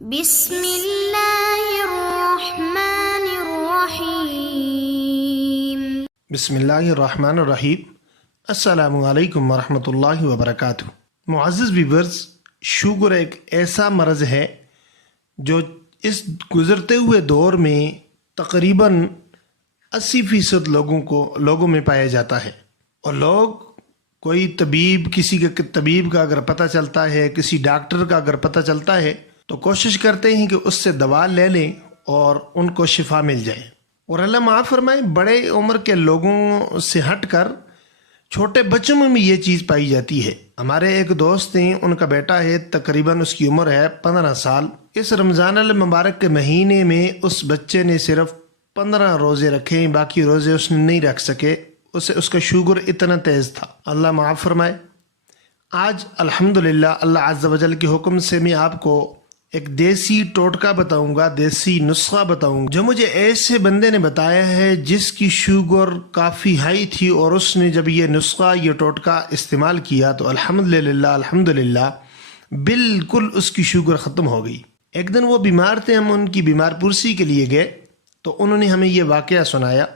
بسم اللہ الرحمن الرحیم۔ بسم اللہ الرحمن الرحیم۔ السلام علیکم ورحمۃ اللہ وبرکاتہ۔ معزز ویورز، شوگر ایک ایسا مرض ہے جو اس گزرتے ہوئے دور میں تقریباً 80% لوگوں میں پایا جاتا ہے، اور لوگ کوئی کسی کے طبیب کا اگر پتہ چلتا ہے، کسی ڈاکٹر کا اگر پتہ چلتا ہے تو کوشش کرتے ہیں کہ اس سے دوا لے لیں اور ان کو شفا مل جائے۔ اور اللہ معاف فرمائے، بڑے عمر کے لوگوں سے ہٹ کر چھوٹے بچوں میں بھی یہ چیز پائی جاتی ہے۔ ہمارے ایک دوست ہیں، ان کا بیٹا ہے، تقریباً اس کی عمر ہے 15 سال۔ اس رمضان المبارک کے مہینے میں اس بچے نے صرف 15 روزے رکھے، باقی روزے اس نے نہیں رکھ سکے، اس کا شوگر اتنا تیز تھا۔ اللہ معاف فرمائے۔ آج الحمدللہ اللہ عز و جل کے حکم سے میں آپ کو ایک دیسی ٹوٹکا بتاؤں گا، دیسی نسخہ بتاؤں گا جو مجھے ایسے بندے نے بتایا ہے جس کی شوگر کافی ہائی تھی، اور اس نے جب یہ نسخہ، یہ ٹوٹکا استعمال کیا تو الحمدللہ بالکل اس کی شوگر ختم ہو گئی۔ ایک دن وہ بیمار تھے، ہم ان کی بیمار پرسی کے لیے گئے تو انہوں نے ہمیں یہ واقعہ سنایا،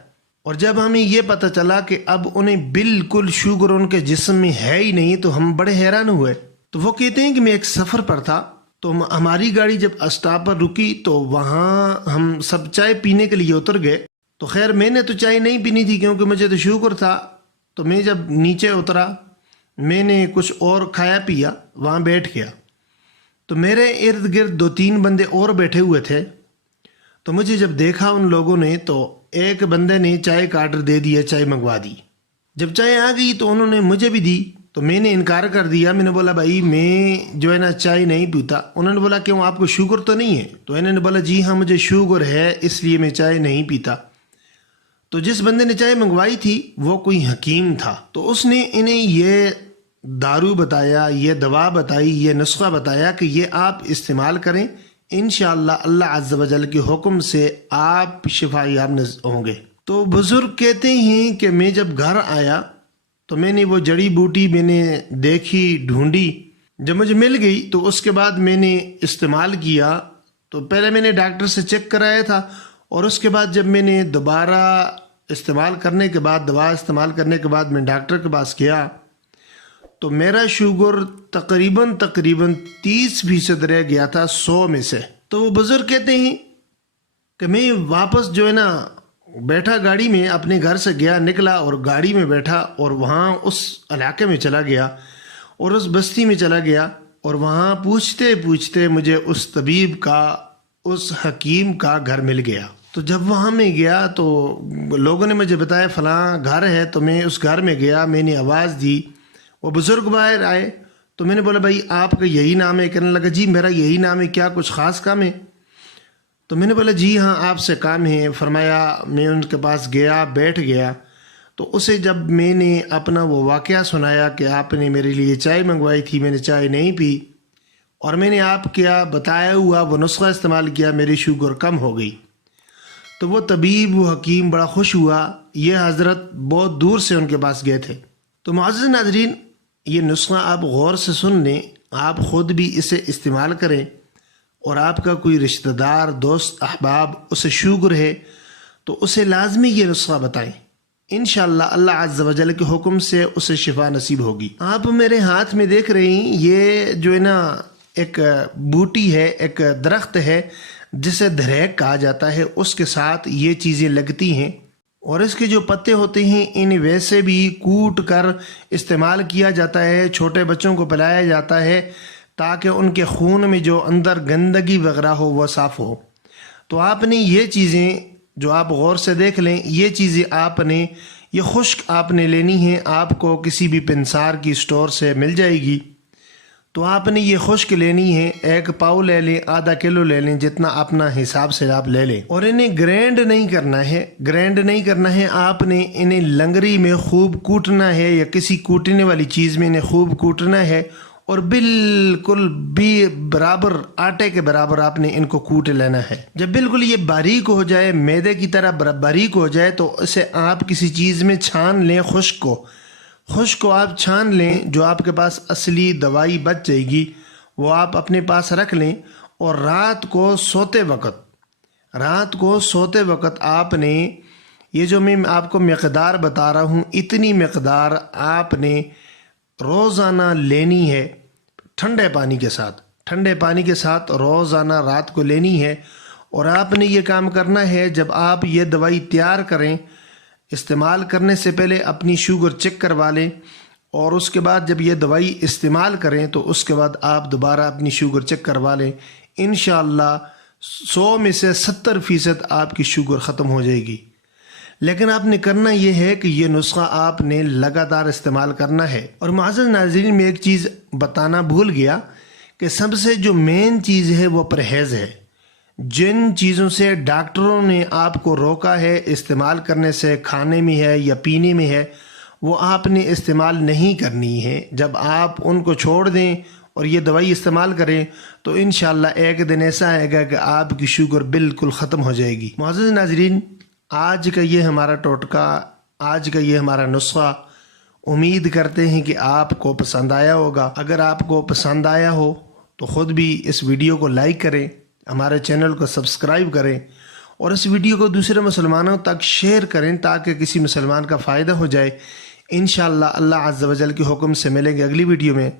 اور جب ہمیں یہ پتہ چلا کہ اب انہیں بالکل شوگر ان کے جسم میں ہے ہی نہیں تو ہم بڑے حیران ہوئے۔ تو وہ کہتے ہیں کہ میں ایک سفر پر تھا، تو ہماری گاڑی جب اسٹاپ پر رکی تو وہاں ہم سب چائے پینے کے لیے اتر گئے۔ تو خیر میں نے تو چائے نہیں پینی تھی کیونکہ مجھے تو شوگر تھا، تو میں جب نیچے اترا میں نے کچھ اور کھایا پیا، وہاں بیٹھ گیا تو میرے ارد گرد 2-3 بندے اور بیٹھے ہوئے تھے۔ تو مجھے جب دیکھا ان لوگوں نے تو ایک بندے نے چائے کا آرڈر دے دیا، چائے منگوا دی۔ جب چائے آ گئی تو انہوں نے مجھے بھی دی، تو میں نے انکار کر دیا۔ میں نے بولا بھائی میں جو ہے نا چائے نہیں پیتا۔ انہوں نے بولا کیوں، آپ کو شوگر تو نہیں ہے؟ تو انہوں نے بولا جی ہاں مجھے شوگر ہے، اس لیے میں چائے نہیں پیتا۔ تو جس بندے نے چائے منگوائی تھی وہ کوئی حکیم تھا، تو اس نے انہیں یہ دارو بتایا، یہ دوا بتائی، یہ نسخہ بتایا کہ یہ آپ استعمال کریں، انشاءاللہ اللہ عز و جل کے حکم سے آپ شفا یاب ہوں گے۔ تو بزرگ کہتے ہیں کہ میں جب گھر آیا تو میں نے وہ جڑی بوٹی میں نے دیکھی، ڈھونڈی، جب مجھے مل گئی تو اس کے بعد میں نے استعمال کیا۔ تو پہلے میں نے ڈاکٹر سے چیک کرایا تھا، اور اس کے بعد جب میں نے دوبارہ استعمال کرنے کے بعد، دوا استعمال کرنے کے بعد میں ڈاکٹر کے پاس گیا تو میرا شوگر تقریباً 30% رہ گیا تھا 100 میں سے۔ تو وہ بزرگ کہتے ہیں کہ میں واپس جو ہے نا بیٹھا گاڑی میں، اپنے گھر سے گیا، نکلا اور گاڑی میں بیٹھا اور وہاں اس علاقے میں چلا گیا اور اس بستی میں چلا گیا، اور وہاں پوچھتے پوچھتے مجھے اس طبیب کا، اس حکیم کا گھر مل گیا۔ تو جب وہاں میں گیا تو لوگوں نے مجھے بتایا فلاں گھر ہے، تو میں اس گھر میں گیا، میں نے آواز دی، وہ بزرگ باہر آئے۔ تو میں نے بولا بھائی آپ کا یہی نام ہے؟ کہنے لگا جی میرا یہی نام ہے، کیا کچھ خاص کام ہے؟ تو میں نے بولا جی ہاں آپ سے کام ہے۔ فرمایا میں ان کے پاس گیا، بیٹھ گیا، تو اسے جب میں نے اپنا وہ واقعہ سنایا کہ آپ نے میرے لیے چائے منگوائی تھی، میں نے چائے نہیں پی، اور میں نے آپ کیا بتایا ہوا وہ نسخہ استعمال کیا، میری شوگر کم ہو گئی۔ تو وہ طبیب، وہ حکیم بڑا خوش ہوا۔ یہ حضرت بہت دور سے ان کے پاس گئے تھے۔ تو معزز ناظرین، یہ نسخہ آپ غور سے سن لیں، آپ خود بھی اسے استعمال کریں، اور آپ کا کوئی رشتہ دار، دوست، احباب اسے شوگر ہے تو اسے لازمی یہ نسخہ بتائیں، انشاءاللہ اللہ عز و جل کے حکم سے اسے شفا نصیب ہوگی۔ آپ میرے ہاتھ میں دیکھ رہے ہیں، یہ جو ہے نا ایک بوٹی ہے، ایک درخت ہے جسے دھریک کہا جاتا ہے، اس کے ساتھ یہ چیزیں لگتی ہیں، اور اس کے جو پتے ہوتے ہیں انہیں ویسے بھی کوٹ کر استعمال کیا جاتا ہے، چھوٹے بچوں کو پلایا جاتا ہے تاکہ ان کے خون میں جو اندر گندگی وغیرہ ہو وہ صاف ہو۔ تو آپ نے یہ چیزیں جو آپ غور سے دیکھ لیں، یہ چیزیں آپ نے، یہ خشک آپ نے لینی ہیں، آپ کو کسی بھی پنسار کی سٹور سے مل جائے گی۔ تو آپ نے یہ خشک لینی ہے، 1 پاؤ لے لیں، ½ کلو لے لیں، جتنا اپنا حساب سے آپ لے لیں، اور انہیں گرینڈ نہیں کرنا ہے، آپ نے انہیں لنگری میں خوب کوٹنا ہے، یا کسی کوٹنے والی چیز میں انہیں خوب کوٹنا ہے، اور بالکل بھی برابر آٹے کے برابر آپ نے ان کو کوٹ لینا ہے۔ جب بالکل یہ باریک ہو جائے، میدے کی طرح باریک ہو جائے، تو اسے آپ کسی چیز میں چھان لیں، خشک کو آپ چھان لیں، جو آپ کے پاس اصلی دوائی بچ جائے گی وہ آپ اپنے پاس رکھ لیں، اور رات کو سوتے وقت آپ نے یہ جو میں آپ کو مقدار بتا رہا ہوں، اتنی مقدار آپ نے روزانہ لینی ہے، ٹھنڈے پانی کے ساتھ روزانہ رات کو لینی ہے۔ اور آپ نے یہ کام کرنا ہے، جب آپ یہ دوائی تیار کریں، استعمال کرنے سے پہلے اپنی شوگر چیک کروا لیں، اور اس کے بعد جب یہ دوائی استعمال کریں تو اس کے بعد آپ دوبارہ اپنی شوگر چیک کروا لیں۔ انشاءاللہ 100 میں سے 70% آپ کی شوگر ختم ہو جائے گی۔ لیکن آپ نے کرنا یہ ہے کہ یہ نسخہ آپ نے لگاتار استعمال کرنا ہے۔ اور معزز ناظرین، میں ایک چیز بتانا بھول گیا کہ سب سے جو مین چیز ہے وہ پرہیز ہے۔ جن چیزوں سے ڈاکٹروں نے آپ کو روکا ہے استعمال کرنے سے، کھانے میں ہے یا پینے میں ہے، وہ آپ نے استعمال نہیں کرنی ہے۔ جب آپ ان کو چھوڑ دیں اور یہ دوائی استعمال کریں تو انشاءاللہ ایک دن ایسا آئے گا کہ آپ کی شوگر بالکل ختم ہو جائے گی۔ معزز ناظرین، آج کا یہ ہمارا ٹوٹکا، آج کا یہ ہمارا نسخہ، امید کرتے ہیں کہ آپ کو پسند آیا ہوگا۔ اگر آپ کو پسند آیا ہو تو خود بھی اس ویڈیو کو لائک کریں، ہمارے چینل کو سبسکرائب کریں، اور اس ویڈیو کو دوسرے مسلمانوں تک شیئر کریں تاکہ کسی مسلمان کا فائدہ ہو جائے۔ انشاءاللہ اللہ عز و جل کے حکم سے ملیں گے اگلی ویڈیو میں۔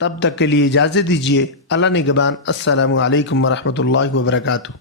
تب تک کے لیے اجازت دیجیے۔ اللہ نگہبان۔ السلام علیکم ورحمۃ اللہ وبرکاتہ۔